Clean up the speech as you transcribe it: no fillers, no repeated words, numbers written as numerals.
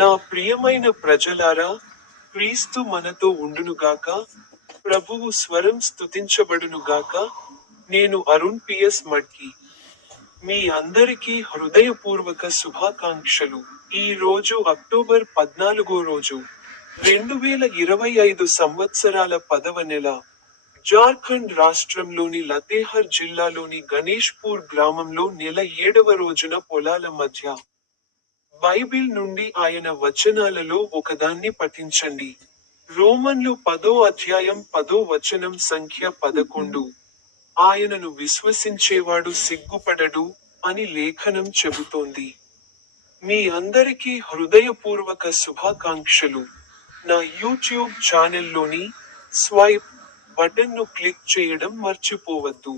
నా ప్రియమైన ప్రజలారా, క్రీస్తు మనతో ఉండునుగాక. ప్రభువు స్వరం స్తుతించబడునుగాక. నేను అరుణ్ పిఎస్ మడ్కి. మీ అందరికీ హృదయపూర్వక శుభాకాంక్షలు. ఈ రోజు అక్టోబర్ 14 రోజు. 2025 సంవత్సరాల 10వ నెల. జార్ఖండ్ రాష్ట్రంలోని లతేహర్ జిల్లాలోని గణేష్పూర్ గ్రామంలో నెల 7వ రోజున పొలాల మధ్య. బైబిల్ నుండి ఆయన వచనాలలో ఒకదాన్ని పఠించండి. రోమన్లు 10వ అధ్యాయం 10వ వచనం సంఖ్య 11. ఆయనను విశ్వసించేవాడు సిగ్గుపడడు అని లేఖనం చెబుతోంది. మీ అందరికీ హృదయపూర్వక శుభాకాంక్షలు. నా యూట్యూబ్ ఛానెల్లోని స్వైప్ బటన్ను క్లిక్ చేయడం మర్చిపోవద్దు.